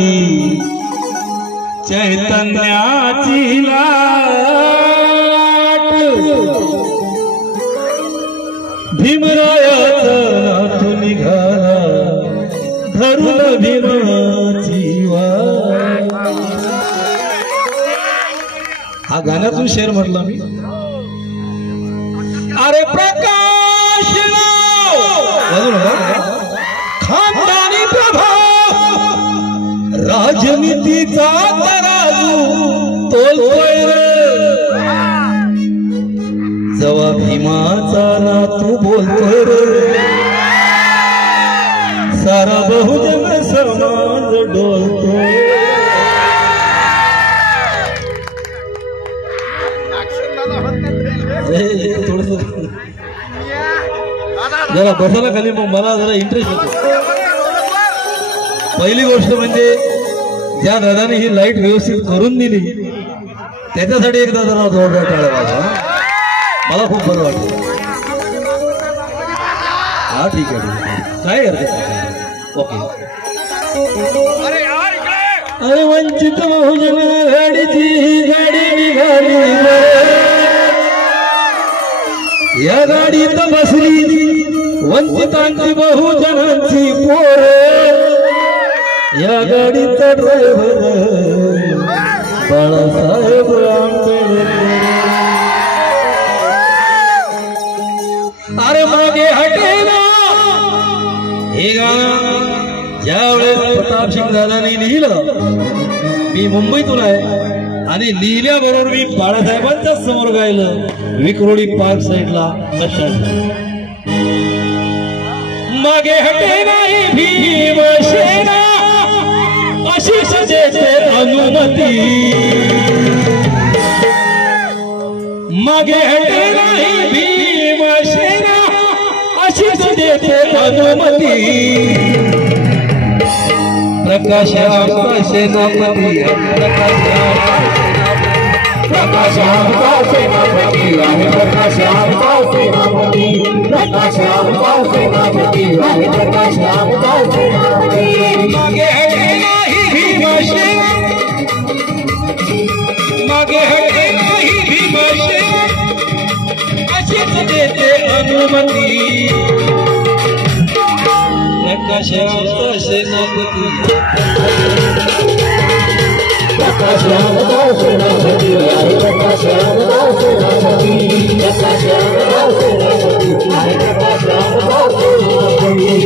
आली चैतन्याची लाट भीमरायाचा नाथ निघाला धरून भीमाची वाट। हा गाण्यातून शेर म्हटला मी। अरे प्रकाश खानदानी प्रभाव राजनीतीचा तराजू तोलतोय जवा भीमाचा नातू बोलतोय रे सारा बहुजन समाज डोलतोय। जरा बसायला खाली मग मला जरा इंटरेस्ट होतो। पहिली गोष्ट म्हणजे ज्या दादाने ही लाईट व्यवस्थित करून दिली त्याच्यासाठी एकदा जरा जोरदार टाळ्या वाजवा। मला खूप बरं वाटतं। हा ठीक आहे काय ओके। अरे वंचित बहुजन आघाडीची गाडी निघाली या गाडीत बसली वंचितांची बहुजनांची पोर या गाडीचा ड्रायव्हर बाळासाहेब आंबेडकर। अरे मागे हटेना हे गाणं ज्यावेळेस प्रतापसिंग दादांनी लिहिलं मी मुंबईतून आहे आणि लिहिल्याबरोबर मी बाळासाहेबांच्या समोर गायलं विक्रोळी पार्क साईडला कशात मागे हटे नाही भीमसेना अशीच देते अनुमती मागे हटे नाही भीमसेना अशीच देते अनुमती प्रकाश आमचा सेनापती प्रकाश आमचा सेनापती आहे प्रकाश आमचा सेनापती प्रकाश आमचा सेनापती आहे प्रकाश आमचा सेनापती मागे हटे नाही भीमसेना मागे हटे नाही भीमसेना अशीच देते अनुमती प्रकाश आमचा सेनापती प्रकाश आमचा सेनापती आहे प्रकाश आमचा सेनापती प्रकाश आमचा सेनापती आहे प्रकाश आमचा सेनापती।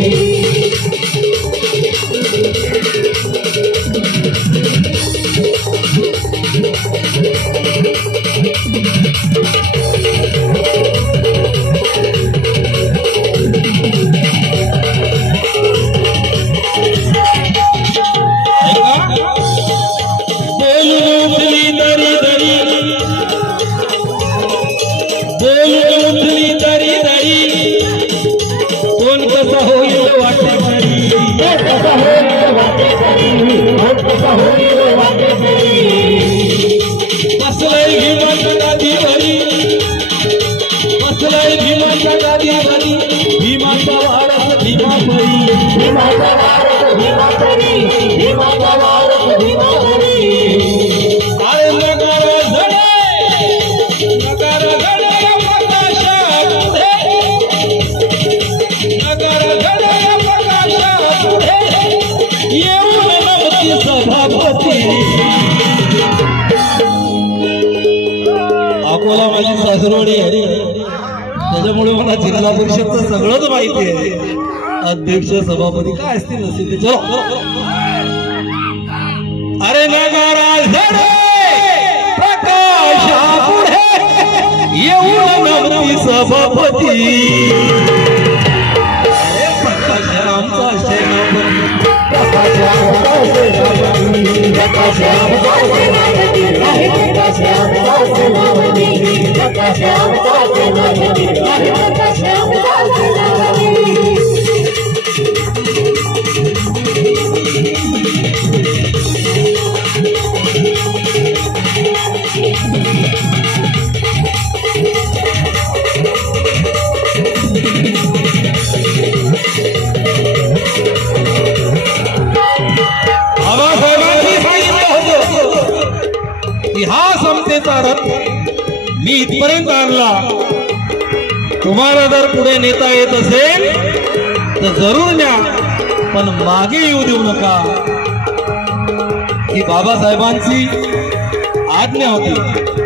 अकोला माझी सासरवाडी आहे त्याच्यामुळे मला जिल्हा परिषदचं सगळंच माहिती आहे अध्यक्ष सभापती काय असतील नसतील ते चलो अरे नगारा झडे प्रकाशा पुढे येऊन नमती सभापती अरे प्रकाश आमचा सेनापती प्रकाश आमचा सेनापती प्रकाश आमचा सेनापती प्रकाश आमचा सेनापती प्रकाश आमचा सेनापती प्रकाश आमचा सेनापती। आवाज सत्तेचा रथ मी इथपर्यंत आणला. तुम्हाला जर पुढे नेता येत असेल तर जरूर न्या, पण मागे येऊ देऊ नका. ही बाबासाहेबांची आज्ञा होती.